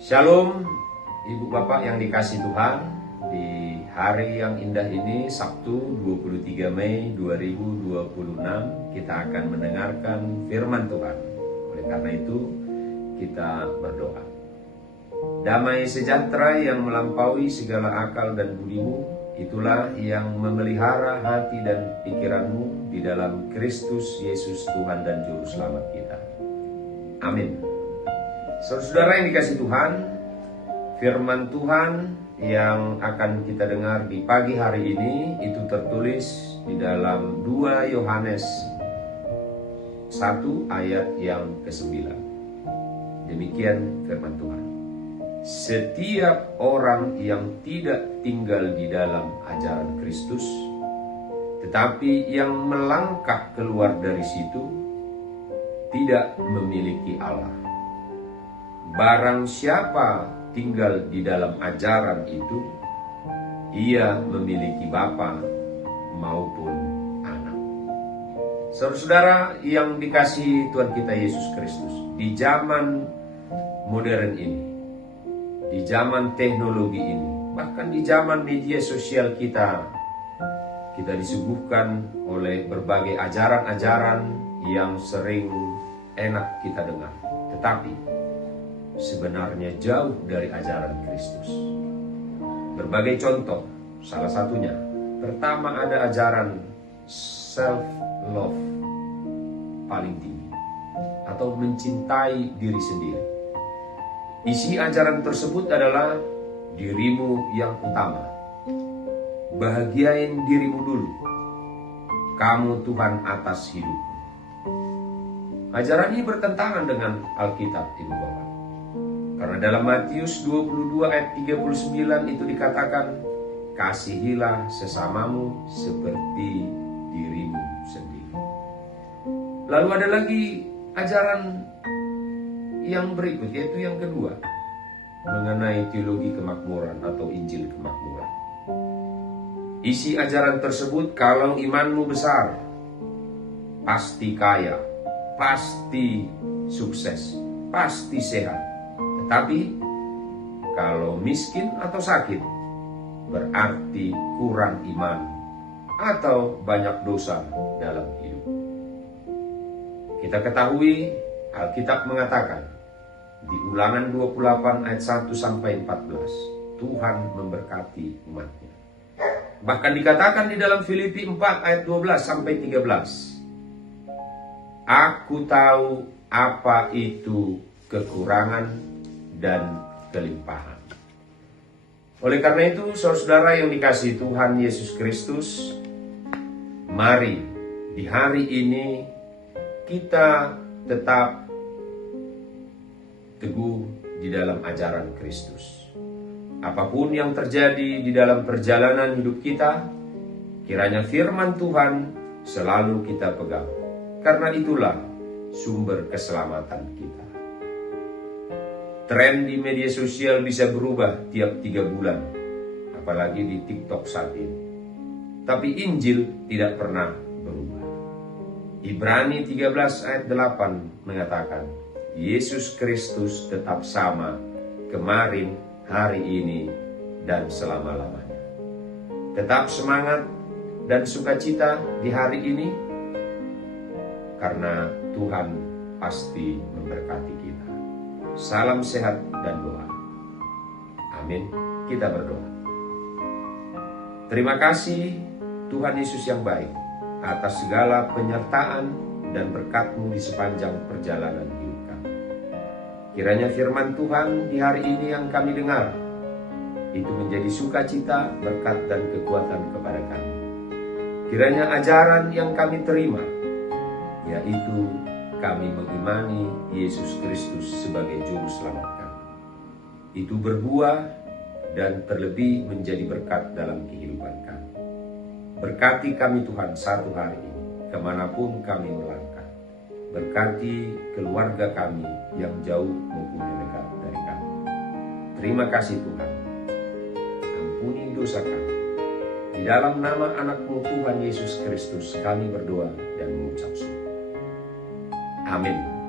Shalom, Ibu Bapak yang dikasih Tuhan. Di hari yang indah ini, Sabtu 23 Mei 2026, kita akan mendengarkan firman Tuhan. Oleh karena itu, kita berdoa. Damai sejahtera yang melampaui segala akal dan budimu, itulah yang memelihara hati dan pikiranmu di dalam Kristus Yesus Tuhan dan Juru Selamat kita. Amin. Saudara-saudara yang dikasih Tuhan, firman Tuhan yang akan kita dengar di pagi hari ini itu tertulis di dalam 2 Yohanes 1 ayat yang ke-9. Demikian firman Tuhan. Setiap orang yang tidak tinggal di dalam ajaran Kristus, tetapi yang melangkah keluar dari situ, tidak memiliki Allah. Barang siapa tinggal di dalam ajaran itu, ia memiliki Bapa maupun Anak. Saudara-saudara yang dikasihi Tuhan kita Yesus Kristus, di zaman modern ini, di zaman teknologi ini, bahkan di zaman media sosial kita disuguhkan oleh berbagai ajaran-ajaran yang sering enak kita dengar, tetapi sebenarnya jauh dari ajaran Kristus. Berbagai contoh, salah satunya, pertama ada ajaran self-love paling tinggi, atau mencintai diri sendiri. Isi ajaran tersebut adalah dirimu yang utama. Bahagiain dirimu dulu. Kamu Tuhan atas hidupmu. Ajaran ini bertentangan dengan Alkitab, Ibu Bapak. Karena dalam Matius 22 ayat 39 itu dikatakan, kasihilah sesamamu seperti dirimu sendiri. Lalu ada lagi ajaran yang berikut, yaitu yang kedua, mengenai teologi kemakmuran atau Injil kemakmuran. Isi ajaran tersebut, kalau imanmu besar, pasti kaya, pasti sukses, pasti sehat. Tetapi kalau miskin atau sakit, berarti kurang iman atau banyak dosa dalam hidup. Kita ketahui Alkitab mengatakan di Ulangan 28 ayat 1 sampai 14, Tuhan memberkati umatnya. Bahkan dikatakan di dalam Filipi 4 ayat 12 sampai 13, aku tahu apa itu kekurangan dan kelimpahan. Oleh karena itu, saudara-saudara yang dikasihi Tuhan Yesus Kristus, mari di hari ini kita tetap teguh di dalam ajaran Kristus. Apapun yang terjadi di dalam perjalanan hidup kita, kiranya firman Tuhan selalu kita pegang. Karena itulah sumber keselamatan kita. Tren di media sosial bisa berubah tiap 3 bulan, apalagi di TikTok saat ini. Tapi Injil tidak pernah berubah. Ibrani 13 ayat 8 mengatakan, Yesus Kristus tetap sama kemarin, hari ini, dan selama-lamanya. Tetap semangat dan sukacita di hari ini, karena Tuhan pasti memberkati kita. Salam sehat dan doa. Amin. Kita berdoa. Terima kasih Tuhan Yesus yang baik atas segala penyertaan dan berkat-Mu di sepanjang perjalanan hidup kami. Kiranya firman Tuhan di hari ini yang kami dengar itu menjadi sukacita, berkat dan kekuatan kepada kami. Kiranya ajaran yang kami terima, yaitu kami mengimani Yesus Kristus sebagai Juru Selamat kami, itu berbuah dan terlebih menjadi berkat dalam kehidupan kami. Berkati kami Tuhan satu hari ini, kemanapun kami melangkah. Berkati keluarga kami yang jauh maupun yang dekat dari kami. Terima kasih Tuhan. Ampuni dosa kami. Di dalam nama anak-Mu Tuhan Yesus Kristus kami berdoa dan mengucap syukur. Amin.